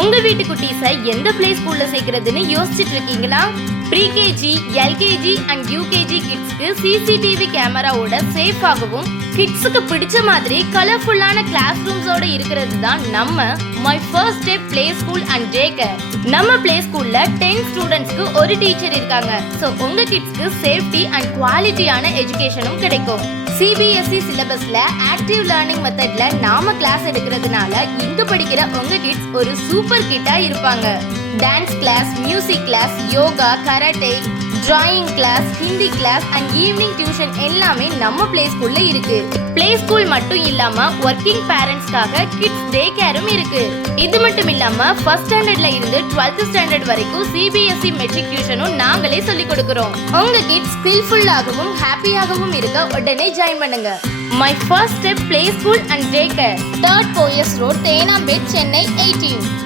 உங்க வீட்டு குட்டீஸை எந்த பிளே ஸ்கூல்ல சேர்க்கறதுன்னு யோசிச்சுட்டு இருக்கீங்களா? ப்ரீகேஜி, எல்கேஜி அண்ட் யூகேஜி கிட்ஸ்க்கு சிசிடிவி கேமராவோட சேஃபாகவும் கிட்ஸுக்கு பிடிச்ச மாதிரி கலர்ஃபுல்லான கிளாஸ் ரூம்ஸோட இருக்கிறது தான் நம்ம my first step play school and day care. நம்ம பிளே ஸ்கூல்ல 10 ஸ்டூடெண்ட்ஸ்க்கு ஒரு டீச்சர் இருக்காங்க. ஸோ உங்க கிட்ஸ்க்கு சேஃப்டி அண்ட் குவாலிட்டியான எஜுகேஷனும் கிடைக்கும். சிபிஎஸ்இ சிலபஸ்ல ஆக்டிவ் லேர்னிங் மெத்தட்ல நாம கிளாஸ் எடுக்கிறதுனால இங்க படிக்கிற உங்க கிட்ஸ் ஒரு சூப்பர் கிட்டா இருப்பாங்க. Dance class, music class, yoga, karate, drawing class, Hindi class and evening tuition எல்லாமே நம்ம பிளே ஸ்கூல்ல இருக்கு. பிளே ஸ்கூல் மட்டும் இல்லாம ஒர்க்கிங் பேரண்ட்ஸ்க்காக கிட்ஸ் டே கேரும் இருக்கு. இது மட்டும் இல்லாம ஃபர்ஸ்ட் ஸ்டாண்டர்ட்ல இருந்து 12th ஸ்டாண்டர்ட் வரைக்கும் சிபிஎஸ்இ மெட்ரிக் டியூஷனும் நாங்களே சொல்லி கொடுக்கிறோம். உங்க கிட்ஸ் ஸ்கில்ஃபுல்லாகவும் ஹாப்பியாகவும் இருக்க உடனே ஜாயின் பண்ணுங்க. My first step play school and day care, 3rd Poes road, Teynampet, Chennai 18.